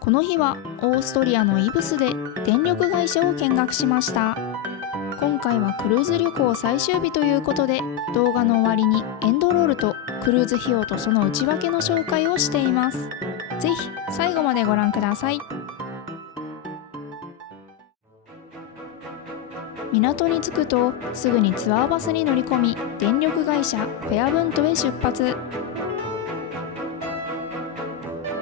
この日はオーストリアのイブスで電力会社を見学しました。今回はクルーズ旅行最終日ということで、動画の終わりにエンドロールとクルーズ費用とその内訳の紹介をしています。ぜひ最後までご覧ください。港に着くとすぐにツアーバスに乗り込み、電力会社フェアブントへ出発。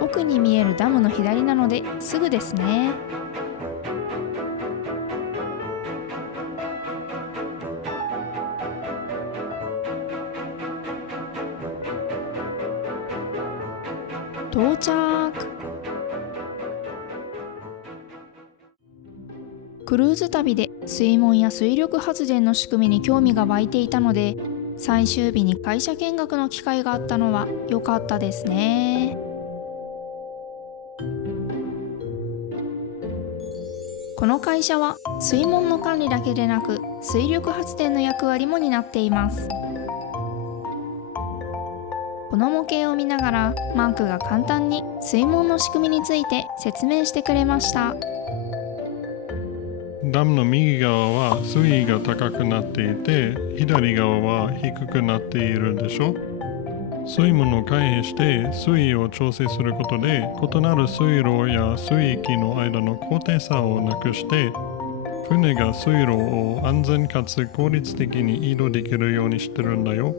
奥に見えるダムの左なのですぐですね。到着。クルーズ旅で水門や水力発電の仕組みに興味が湧いていたので、最終日に会社見学の機会があったのは良かったですね。この会社は水門の管理だけでなく、水力発電の役割も担っています。この模型を見ながらマークが簡単に水門の仕組みについて説明してくれました。ダムの右側は水位が高くなっていて、左側は低くなっているでしょ。水門を開閉して水位を調整することで、異なる水路や水域の間の高低差をなくして、船が水路を安全かつ効率的に移動できるようにしてるんだよ。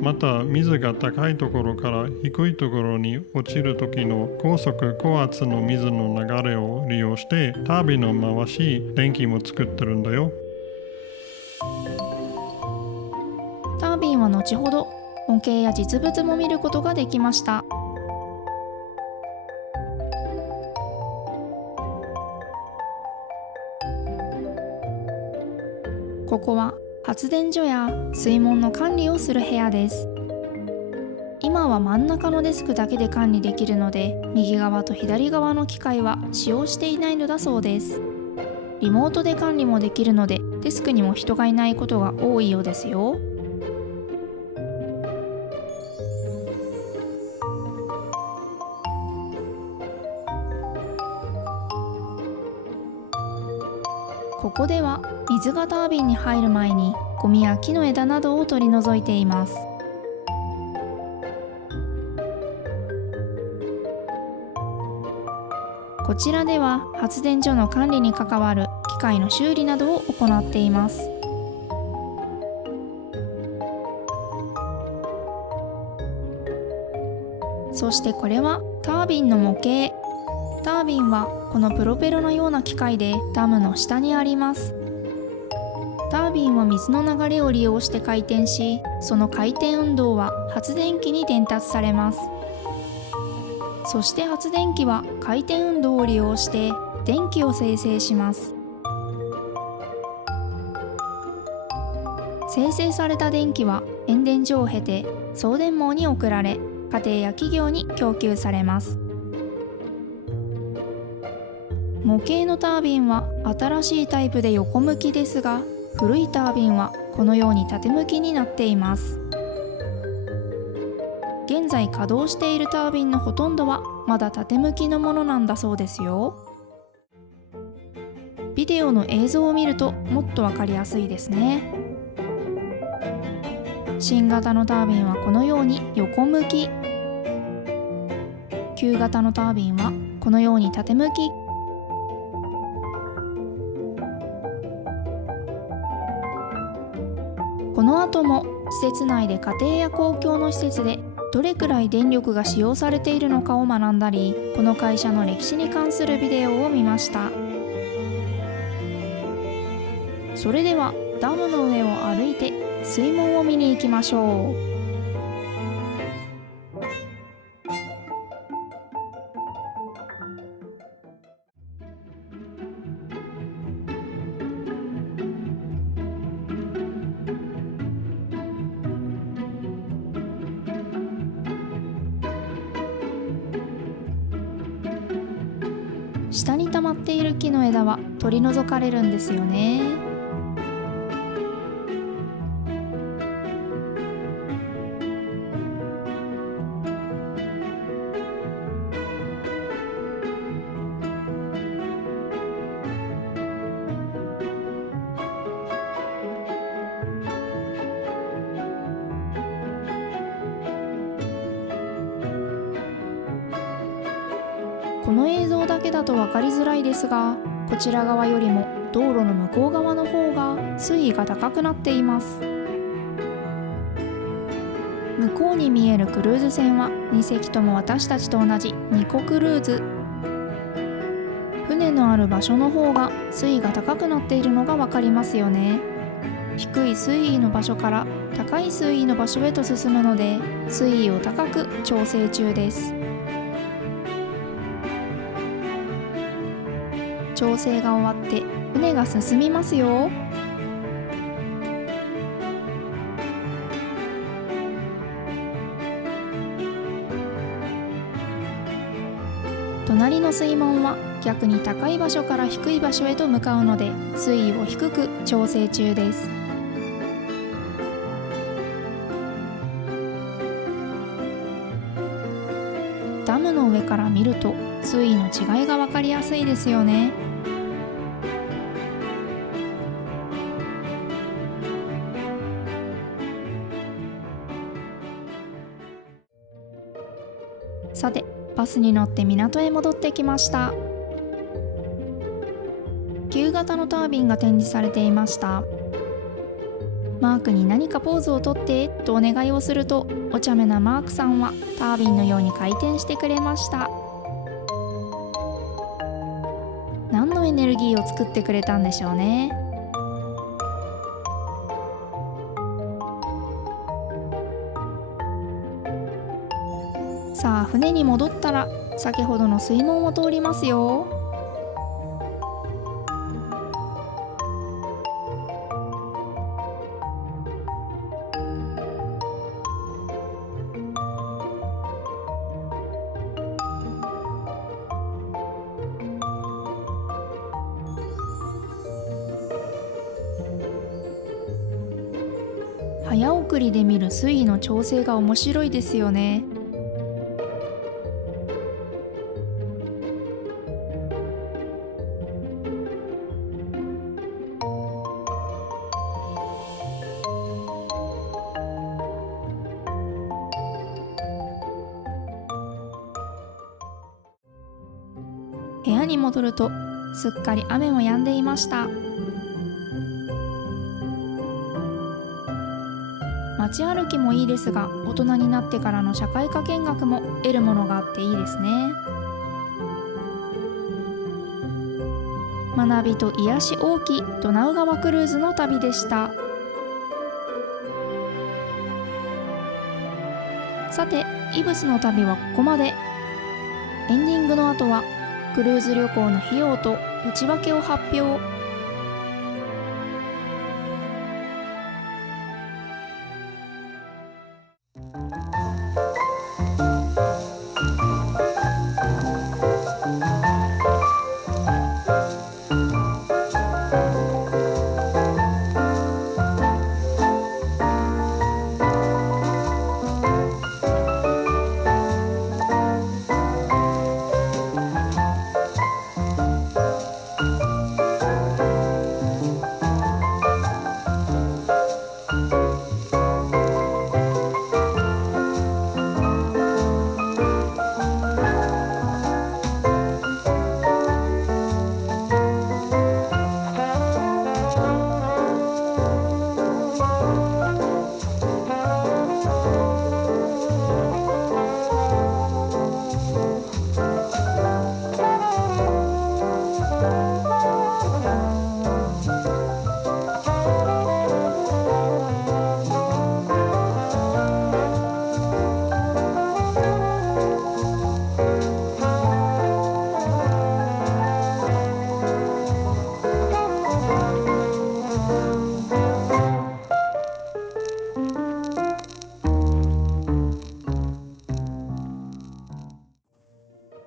また、水が高いところから低いところに落ちる時の高速高圧の水の流れを利用してタービンを回し、電気も作ってるんだよ。タービンは後ほど模型や実物も見ることができました。ここは発電所や水門の管理をする部屋です。今は真ん中のデスクだけで管理できるので、右側と左側の機械は使用していないのだそうです。リモートで管理もできるので、デスクにも人がいないことが多いようですよ。ここでは水がタービンに入る前にゴミや木の枝などを取り除いています。こちらでは発電所の管理に関わる機械の修理などを行っています。そしてこれはタービンの模型。タービンはこのプロペラのような機械でダムの下にあります。タービンは水の流れを利用して回転し、その回転運動は発電機に伝達されます。そして発電機は回転運動を利用して電気を生成します。生成された電気は変電所を経て送電網に送られ、家庭や企業に供給されます。模型のタービンは新しいタイプで横向きですが、古いタービンはこのように縦向きになっています。現在稼働しているタービンのほとんどはまだ縦向きのものなんだそうですよ。ビデオの映像を見るともっとわかりやすいですね。新型のタービンはこのように横向き、旧型のタービンはこのように縦向き。この後も施設内で家庭や公共の施設でどれくらい電力が使用されているのかを学んだり、この会社の歴史に関するビデオを見ました。それではダムの上を歩いて水門を見に行きましょう。下に溜まっている木の枝は取り除かれるんですよね。この映像だけだと分かりづらいですが、こちら側よりも道路の向こう側の方が水位が高くなっています。向こうに見えるクルーズ船は2隻とも私たちと同じニコクルーズ。船のある場所の方が水位が高くなっているのが分かりますよね。低い水位の場所から高い水位の場所へと進むので、水位を高く調整中です。調整が終わって船が進みますよ。隣の水門は逆に高い場所から低い場所へと向かうので、水位を低く調整中です。ダムの上から見ると水位の違いが分かりやすいですよね。さて、バスに乗って港へ戻ってきました。旧型のタービンが展示されていました。マークに何かポーズをとってとお願いをすると、お茶目なマークさんはタービンのように回転してくれました。何のエネルギーを作ってくれたんでしょうね。さあ、船に戻ったら先ほどの水門を通りますよ。早送りで見る水位の調整が面白いですよね。部屋に戻るとすっかり雨も止んでいました。街歩きもいいですが、大人になってからの社会科見学も得るものがあっていいですね。学びと癒し大きいドナウ川クルーズの旅でした。さて、イブスの旅はここまで。エンディングの後はクルーズ旅行の費用と内訳を発表。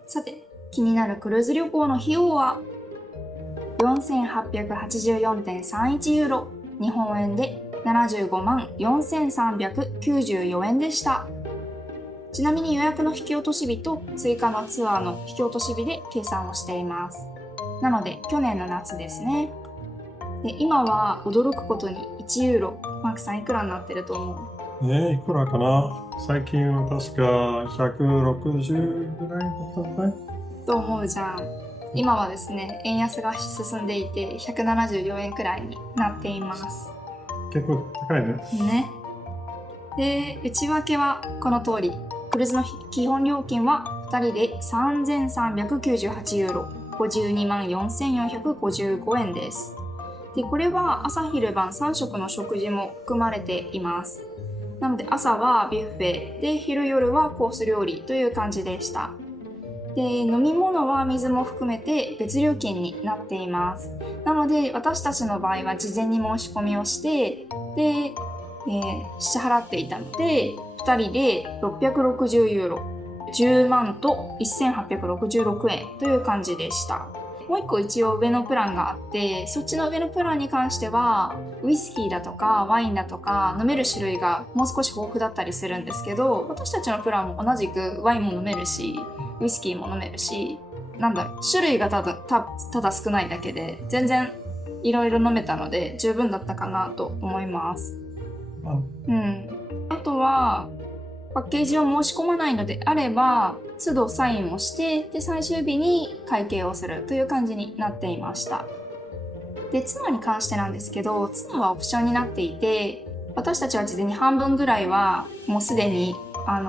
さて、気になるクルーズ旅行の費用は 4884.31 ユーロ、日本円で75万4394円でした。ちなみに予約の引き落とし日と追加のツアーの引き落とし日で計算をしています。なので去年の夏ですね。で、今は驚くことに1ユーロ、マークさんいくらになってると思う？いくらかな。最近は確か160ぐらいだったかい。と思うじゃん。今はですね、円安が進んでいて174円くらいになっています。結構高いね。ね。で、内訳はこの通り。クルーズの基本料金は2人で3398ユーロ、52万4455円です。で、これは朝昼晩3食の食事も含まれています。なので朝はビュッフェで、昼夜はコース料理という感じでした。で、飲み物は水も含めて別料金になっています。なので私たちの場合は事前に申し込みをしてで、支払っていたので2人で660ユーロ、10万と1866円という感じでした。もう一個一応上のプランがあって、そっちの上のプランに関してはウイスキーだとかワインだとか飲める種類がもう少し豊富だったりするんですけど、私たちのプランも同じくワインも飲めるしウイスキーも飲めるし、種類がただ少ないだけで全然いろいろ飲めたので十分だったかなと思います。あとはパッケージを申し込まないのであれば都度サインをしてで最終日に会計をするという感じになっていました。で、ツアーに関してなんですけど、ツアーはオプションになっていて、私たちは事前に半分ぐらいはもうすでに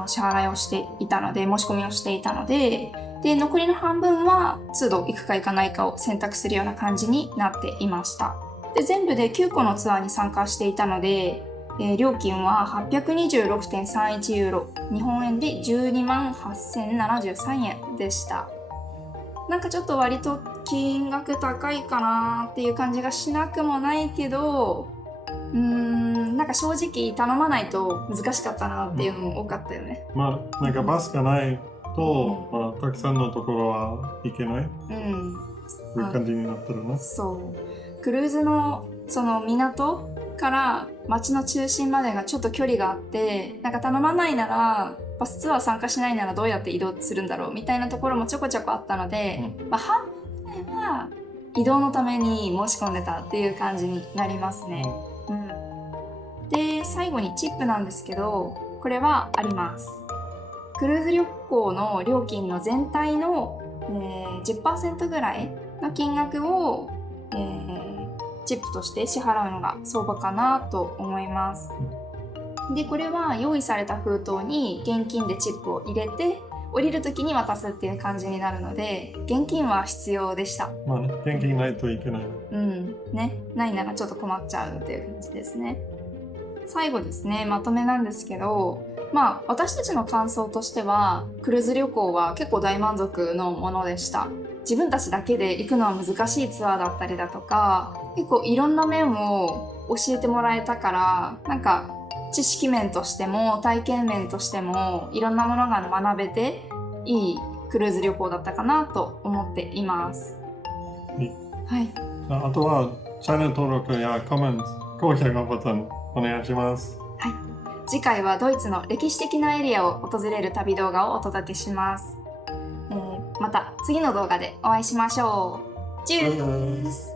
支払いをしていたので、申し込みをしていたので、残りの半分は都度行くか行かないかを選択するような感じになっていました。で、全部で9個のツアーに参加していたので、料金は 826.31 ユーロ、日本円で12万8073円でした。なんかちょっと割と金額高いかなっていう感じがしなくもないけど、なんか正直頼まないと難しかったなっていうのも多かったよね。なんかバスがないと、たくさんのところは行けない、そういう感じになってるね。そう。クルーズのその港から街の中心までがちょっと距離があって、なんか頼まないならバスツアー参加しないならどうやって移動するんだろうみたいなところもちょこちょこあったので、半分ぐらいは移動のために申し込んでたっていう感じになりますね。で、最後にチップなんですけど、これはあります。クルーズ旅行の料金の全体の、10% ぐらいの金額を、チップとして支払うのが相場かなと思います。で、これは用意された封筒に現金でチップを入れて降りる時に渡すっていう感じになるので、現金は必要でした。現金ないといけない。ないならちょっと困っちゃうっていう感じですね。最後ですね、まとめなんですけど、私たちの感想としてはクルーズ旅行は結構大満足のものでした。自分たちだけで行くのは難しいツアーだったりだとか、結構いろんな面を教えてもらえたから、なんか知識面としても体験面としてもいろんなものが学べていいクルーズ旅行だったかなと思っています。はい。あとはチャンネル登録やコメント、高評価ボタンお願いします。はい。次回はドイツの歴史的なエリアを訪れる旅動画をお届けします。また次の動画でお会いしましょう。チュース。